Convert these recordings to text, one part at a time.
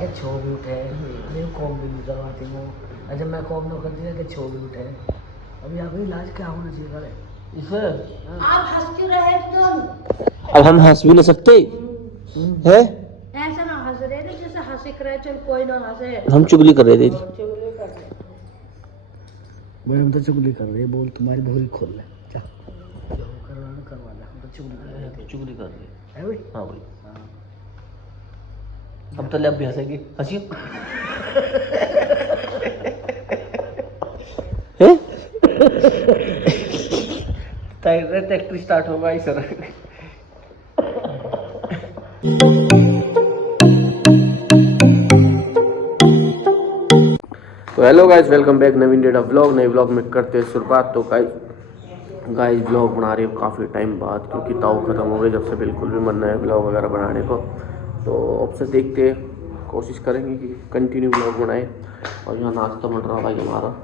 के छो भी उठे, अरे कॉम भी नहीं करवाती हूँ। अच्छा मैं कॉम न करती है कि छो भी उठे। अभी आप इलाज क्या होना चाहिए करे इसे? आप हंस क्यों रहे तुम? अब हम हंस भी नहीं सकते हैं। ऐसा ना हंस रहे थे जैसे हंसी करे, चल कोई ना हंसे। हम चुगली कर रहे थे। चुगली कर रहे। भाई हम तो चुगली कर रहे हैं, बोल तुम्हारी भूल खोल ले क्या जो करवाना करवा ले, हम तो चुगली कर रहे थे। चुगली कर रहे है भाई? हाँ भाई। अब तो अब भी हंसेगी, हंसिए। एक्टर स्टार्ट होगा इस तरह। तो हेलो गाइस, वेलकम बैक नवीन डेटा व्लॉग। नए व्लॉग में करते हैं शुरुआत। तो गाइस व्लॉग बना रहे हो काफ़ी टाइम बाद, क्योंकि ताव ख़त्म हो गए जब से बिल्कुल भी मन नहीं है व्लॉग वगैरह बनाने को। तो अब से देखते हैं, कोशिश करेंगे कि कंटिन्यू व्लॉग बनाए। और यहाँ नाश्ता बन रहा भाई हमारा,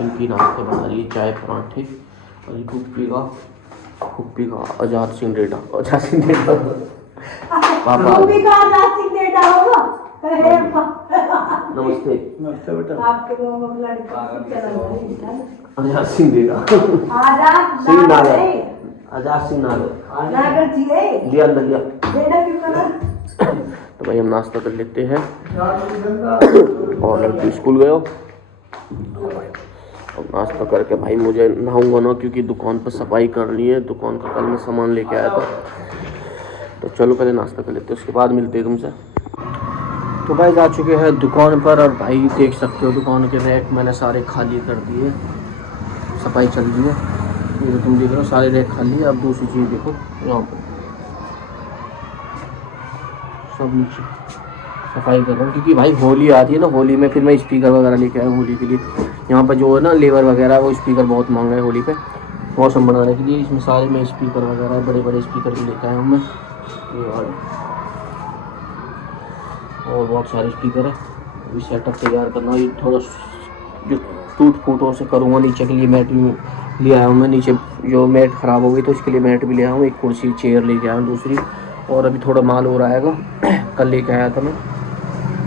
इनकी नाश्ता बना रही है चाय पराठे। और ये कुप्पी का आज़ाद सिंह डेटा पापा नमस्ते। नमस्ते बेटा। आज़ाद सिंह डेटा सिंह नागर, आज़ाद सिंह नागर लिया अंदर लिया। तो भाई हम नाश्ता कर लेते हैं और लड़की स्कूल गए हो। अब नाश्ता करके भाई मुझे नहाऊंगा ना, क्योंकि दुकान पर सफाई करनी है। दुकान का कल मैं सामान लेके आया था। तो चलो पहले नाश्ता कर लेते हैं, उसके बाद मिलते हैं तुमसे। तो भाई जा चुके हैं दुकान पर, और भाई देख सकते हो दुकान के रैक मैंने सारे खाली कर दिए। सफाई चल रही है, ये तो तुम देख रहे हो सारे रैक खाली है। अब दूसरी चीज़ देखो यहाँ पर सब नीचे सफाई कर रहा हूँ, क्योंकि भाई होली आती है ना, होली में फिर मैं स्पीकर वगैरह लेके आया हूँ होली के लिए। यहाँ पर जो है ना लेबर वगैरह, वो स्पीकर बहुत महंगा है होली पे मौसम बनाने के लिए। इसमें सारे में स्पीकर वगैरह बड़े बड़े स्पीकर भी लेके आया हूँ मैं, ये वाले और बहुत सारे स्पीकर है। अभी सेटअप तैयार करना, ये थोड़ा जो टूट फूटों से करूँगा। नीचे के लिए मैट भी ले आया हूँ मैं, नीचे जो मैट ख़राब हो गई तो उसके लिए मैट भी ले आया हूँ। एक कुर्सी चेयर लेके आया हूँ दूसरी, और अभी थोड़ा माल और आएगा। कल लेके आया था मैं,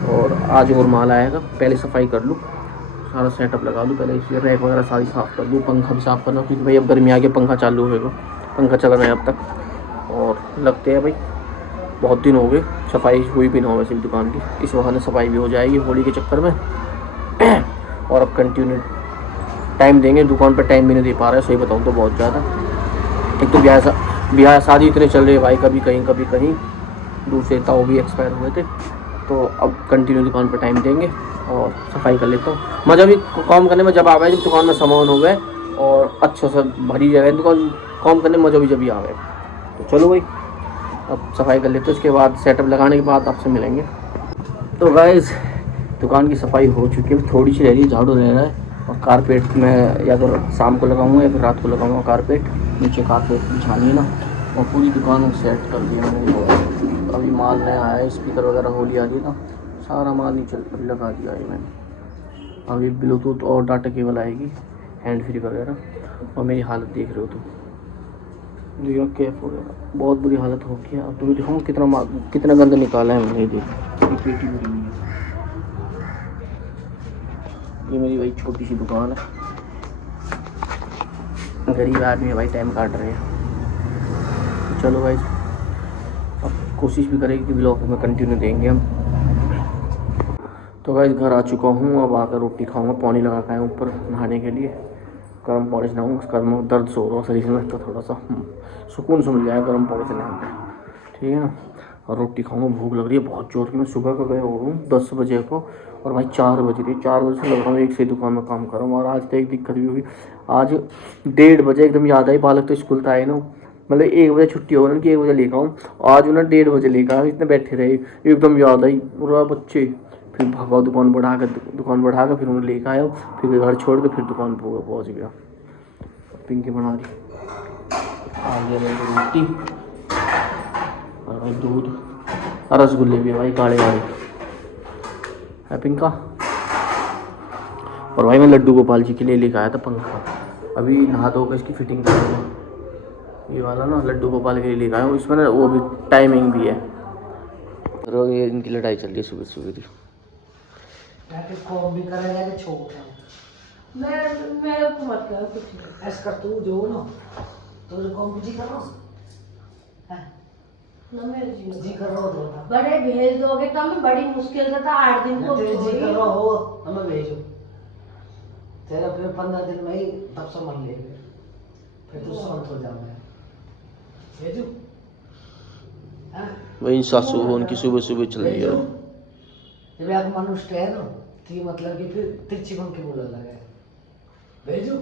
और आज और माल आएगा। पहले सफाई कर लूँ, सारा सेटअप लगा लूँ पहले, इसी रैक वगैरह सारी साफ़ कर दूँ। पंखा भी साफ़ करना, क्योंकि भाई अब गर्मी आ गई, पंखा चालू होगा, पंखा चल रहा है अब तक। और लगते हैं भाई बहुत दिन हो गए सफाई हुई भी ना हो वैसे भी दुकान की, इस बहाने सफाई भी हो जाएगी होली के चक्कर में। और अब कंटिन्यू टाइम देंगे दुकान पर, टाइम भी नहीं दे पा रहे सही बताऊँ तो बहुत ज़्यादा। एक तो ब्याह शादी इतने चल रहे भाई, कभी कहीं दूसरे ताऊ भी एक्सपायर हुए थे। तो अब कंटिन्यू दुकान पर टाइम देंगे और सफाई कर लेता हूँ। मज़ा भी काम करने में जब आ गया जब दुकान में सामान हो गए और अच्छा सा भरी जगह दुकान, काम करने में मज़ा भी जब ही आ गए। तो चलो भाई अब सफाई कर लेते हैं, उसके बाद सेटअप लगाने के बाद आपसे मिलेंगे। तो गाइस दुकान की सफाई हो चुकी है, थोड़ी सी रह रही है, झाड़ू रह रहा है। और कारपेट में या तो शाम को लगाऊंगा या फिर रात को लगाऊंगा कारपेट। नीचे कारपेट बिछानी है ना, और पूरी दुकान सेट कर दिया मैंने। अभी माल नया आया है, स्पीकर वगैरह होली आ रही ना, सारा माल नीचे लगा दिया है मैंने। अभी ब्लूटूथ और डाटा केबल आएगी, हैंड फ्री वगैरह। और मेरी हालत देख रहे हो तुम, जो कैप वगैरह बहुत बुरी हालत हो गई है। अब तुम्हें दिखाऊँ कितना गंद निकाला है मैंने। देख पेटी भरी हुई है, ये मेरी भाई छोटी सी दुकान है। गरीब आदमी है भाई, टाइम काट रहे हैं। तो चलो भाई अब कोशिश भी करेंगे कि ब्लॉग में कंटिन्यू देंगे हम। तो भाई घर आ चुका हूँ, अब आकर रोटी खाऊंगा। पानी लगा के आया ऊपर नहाने के लिए, गर्म पानी से नहाऊँगा। उसका दर्द सो रहा शरीर में, तो थोड़ा सा सुकून से मिल जाएगा गर्म पानी से नहा के, ठीक है ना। और रोटी खाऊंगा, भूख लग रही है बहुत जोर की। मैं सुबह का गया हूँ 10 बजे को, और भाई 4 बज रही है। 4 बजे से लग रहा हूँ एक से दुकान में काम कर रहा हूँ। और आज तो एक दिक्कत भी हुई, आज 1:30 बजे एकदम याद आई, बालक तो स्कूल था आए ना, मतलब 1 बजे छुट्टी हो रही कि 1 बजे लेकर आऊँ। आज उन्हें 1:30 बजे लेकर आया, इतने बैठे रहे, एकदम याद आई पूरा बच्चे। फिर भागा दुकान बढ़ा कर फिर उन्हें लेकर आया, फिर घर छोड़ के फिर दुकान पर पहुँच गया। पिंकी बना रही आ गया मेरी रोटी और भाई दूध और रसगुल्ले भी है भाई, काले वाले है पिंका। और भाई मैं लड्डू गोपाल जी के लिए लेकर आया था पंखा, अभी नहा धोकर इसकी फिटिंग करूँगा। ये वाला ना लड्डू गोपाल के लिए लेकर आया हूँ, इसमें ना वो भी टाइमिंग भी है। रोज ये इनकी लड़ाई चल रही है सुबह सुबह की। जाके कॉम भी करेगा कि छोड़ मैं को मत कर कुछ नहीं। ऐसा कर तू जो ना तो जो कॉम जी कर रहा है ना मेरे जी कर रहा हो तो बता बड़े भेज दोगे तो मैं बड़ी मुश्किल से था 8 दिन को तेरे जी छोड़ी। कर रहा हो हमें भेजो तेरा फिर 15 दिन में ही तब समझ लेंगे फिर तू शांत हो जाओगे भेजो वही सासू हो उनकी सुबह सुबह चल रही है। जब आप मनुष्य है ना तो मतलब कि फिर तिरछी बन के बोलने लगे भेजो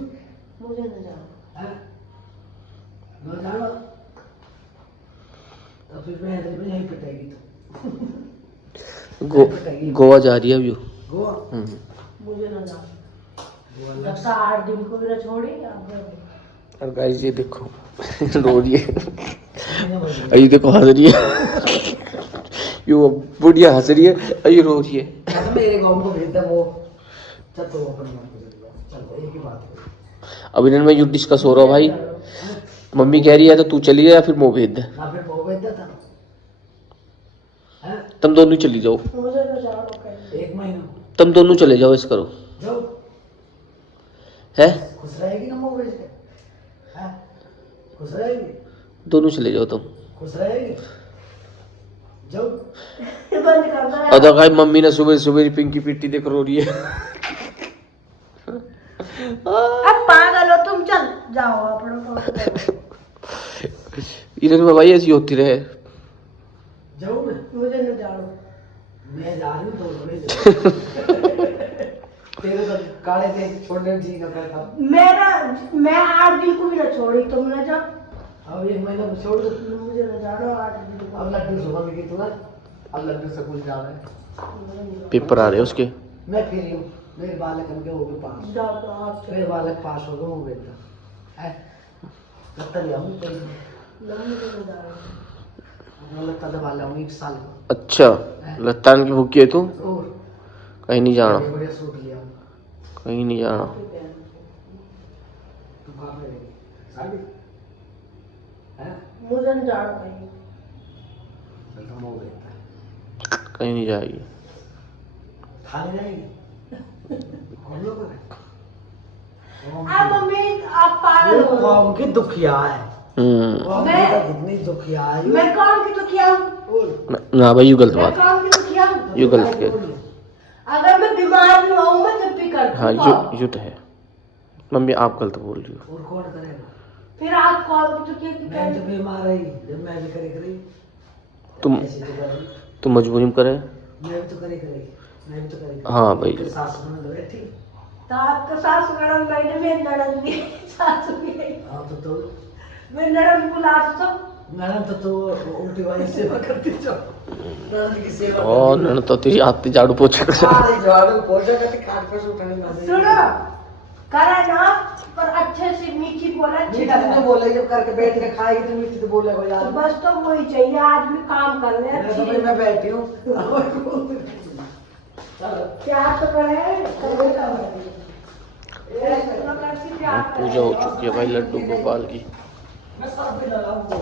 मुझे न जाओ हैं न जानो तो फिर मैं भी यहीं पिटाएगी तो गोवा जा रही है अभी। गोवा मुझे न जाओ जब तक 8 दिन को भी न छोड़ी आप और गाइस ये देखो रो रही है। ये देखो हंस रही है। ये बुढ़िया हंस रही है, ये रो रही है। मेरे गांव को भेज दे वो चल तो अपन चल एक ही बात है। अब इन्हें मैं डिस्कस हो रहा हूँ भाई, मम्मी कह रही है तो तू चली जा या फिर वो भेज दे। ना फिर वो भेज देता हैं तुम दोनों चली जाओ, मुझे न जाओ कहीं। 1 महीना तुम दोनों चले जाओ, इस करो जाओ है, खुश रहेगी ना वो भेज के हैं खुश रहेगी दोनों चले जाओ तुम। खुश रहेगी जाओ बंद कर दो और भाई मम्मी ने सुबह सुबह पिंकी पिट्टी देख रो रही है। अब पागल हो तुम, चल जाओ अपनों इधर में भाई ऐसी होती रहे। जाओ मैं मुझे न जाओ। मैं जा रही हूँ तो तेरे तो काले थे छोड़ने में जी करता था। मैं 8 दिन को भी न छोड़ी, तुम न जाओ। अब 1 महीना में छोड़ दो मुझे न जाओ 8 दिन को। अब लड्डू सुबह की तू अब लड्डू से कुछ जा रहा है पेपर आ रहे हैं उसके। मैं फ्री हूँ मेरे बालक उनके हो गए पास जाओ तो आप मेरे बालक पास हो गए वो बेटा है लगता नहीं आऊँ तो मुझे न जाओ। लगता दबा लाऊंगी 1 साल को अच्छा लतान की भूखी है तू, और कहीं नहीं जाना, बढ़िया सूट लिया कहीं नहीं जाना। तू कहाँ पे रहेगी साड़ी है मुझे न जाओ कहीं। चल तो हो गया कहीं नहीं जाएगी। थाने जाएगी कौन लोग अब मम्मी आप पागल हो। कौम की दुखिया है कौम की तो कितनी दुखिया है मैं कौन की तो किया हूँ? ना भाई ये गलत मैं बात, कौन की तो किया हूँ? ये गलत है। अगर मैं बीमार भी हूँ मैं जब भी करती हाँ हूँ। ये तो है मम्मी, आप गलत बोल रही हो। और कौन करेगा फिर आप कौन की तो किया कि मैं तो बीमार रही जब मैं भी करे करी तुम ऐसे तो करी तुम मजबूरी में करे। मैं भी तो करे करी मैं भी तो करे हाँ भाई। सास में तो बैठी तो आपका सास नड़न बैठे में नड़न भी सास भी हाँ तो मैं नड़न बुला तो मैडम तो उल्टी वाली सेवा करती जो ननद की सेवा और नन तो तेरी आती झाड़ू पोछा कर। सारी झाड़ू पोछा करती खाट पर से उठाने वाली सुनो करा ना पर अच्छे से मीठी बोला मीठी तो बोले जब करके बैठ के खाएगी तो मीठी तो बोले यार तो बस तो वही चाहिए आदमी काम कर ले मैं तो भाई मैं बैठी हूँ चलो प्यार तो करे पूजा हो चुकी है भाई लड्डू गोपाल की। मैं सब भी लगाऊंगा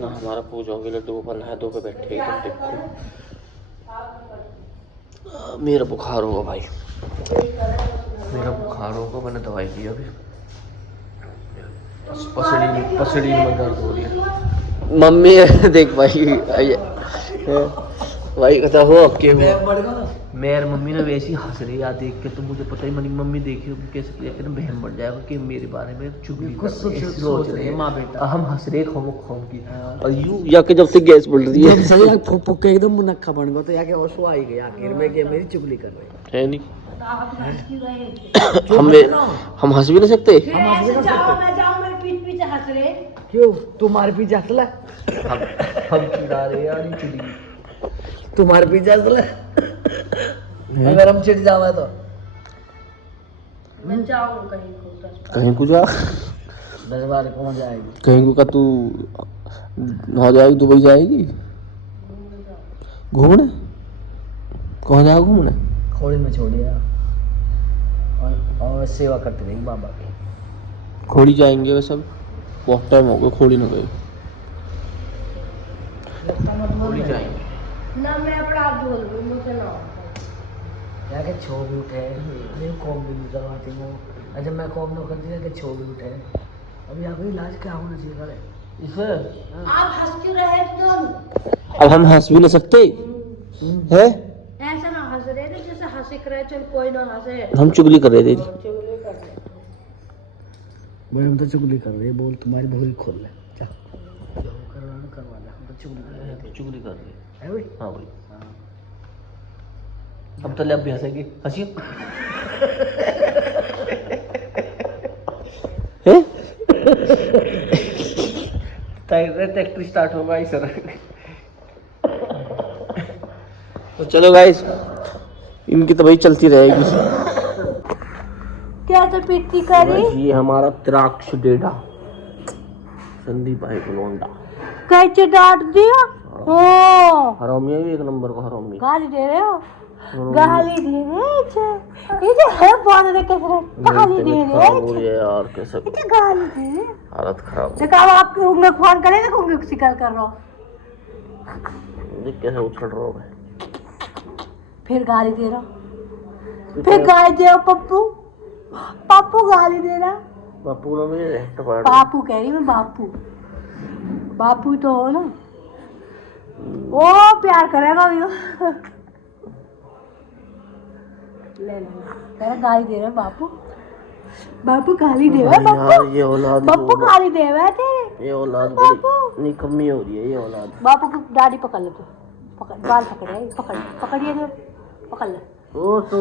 ना हमारा पूजा होगी, लड्डू गोपाल नहा धो के बैठे एकदम। देखो मेरा बुखार होगा भाई, मेरा बुखार होगा, मैंने दवाई ली अभी। पसड़ी में दर्द हो रही है। मम्मी देख भाई भाई कहता हो के मेरे मम्मी ने वैसी हंस रही है देख के, तो मुझे पता ही मनी मम्मी देखी कैसे लेकर बहन बढ़ जाएगा कि मेरे बारे में चुगली सोच रहे हैं माँ बेटा। हम हंस रहे खोम की और यूं जाके जब से गैस बढ़ रही है सही फुक के एकदम मुनक्का बन गया तो याके ओसो आई गया आखिर में कि मेरी चुगली कर रहे है नहीं। हम हंस भी नहीं सकते। क्यों तुम्हारे पीछे हंस ले हम चिढ़ा रहे हैं यार चुगली। तुम्हारे पीछे हंस ले अगर हम चिढ़ जावे तो मैं जाऊँ कहीं को कहीं को जा 10 बार कौन जाएगी कहीं को का तू वहाँ जाएगी, दुबई जाएगी घूमने, कहाँ जाओ घूमने? खोड़ी में छोड़िए और सेवा करते रहेंगे बाबा की। खोड़ी जाएंगे वे सब, बहुत टाइम हो गया खोड़ी न गए। खोड़ी जाएंगे ना मैं अपना आप बोल रही हूँ मुझे ना क्या के छो भी उठे नहीं कॉम भी नहीं करवाती वो अच्छा मैं कॉम न करती है कि छो भी उठे अभी आप इलाज क्या होना चाहिए करे इसे आप हंस क्यों रहे थे दोनों अब हम हंस भी नहीं सकते है ऐसा ना हंस रहे थे जैसे हंसी रहे चल कोई ना हंसे हम चुगली कर रहे थे चुगली कर रहे भाई हम तो चुगली कर रहे हैं बोल तुम्हारी भूरी खोल ले क्या जो करवाना करवा ले हम तो चुगली कर रहे थे चुगली कर रहे है भाई हाँ भाई अब तो अब भी हंसेगी हंसिए फैक्ट्री स्टार्ट होगा इस तो चलो गाइस इनकी तो भाई चलती रहेगी क्या तो पिट्टी करी ये हमारा द्राक्ष डेढ़ा संदीप भाई गुलोंडा कैसे डांट दिया ओ हरामी है एक नंबर का हरामी गाली दे रहे हो गाली दे रहे छे ये है बहुत दे कसरे गाली दे रहे हो ये यार कैसे ये गाली दे रहे हालत खराब तो कब आपके उंगली फोन करे ना उंगली शिकार कर रहा देख कैसे उछल रहा है फिर गाली दे रहा फिर गाली दे रहा पप्पू पप्पू गाली दे रहा बापू ने मुझे रेस्ट पड़ा बापू कह रही मैं बापू बापू तो हो ना ओ प्यार करेगा भैया ले ले तेरा गाली दे रहा बापू बापू गाली दे रहा यार बापू ये औलाद बापू गाली दे रहा है तेरे ये औलाद बड़ी निकम्मी हो रही है ये औलाद बापू को दाढ़ी पकड़ ले तू पकड़ बाल पकड़े पकड़िए तो पकड़ ले ओ तो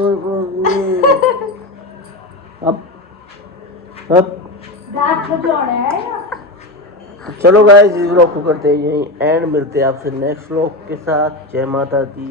अब दांत को जोड़ है चलो गाइस इस व्लॉग को करते हैं यहीं एंड मिलते हैं आपसे नेक्स्ट व्लॉग के साथ जय माता दी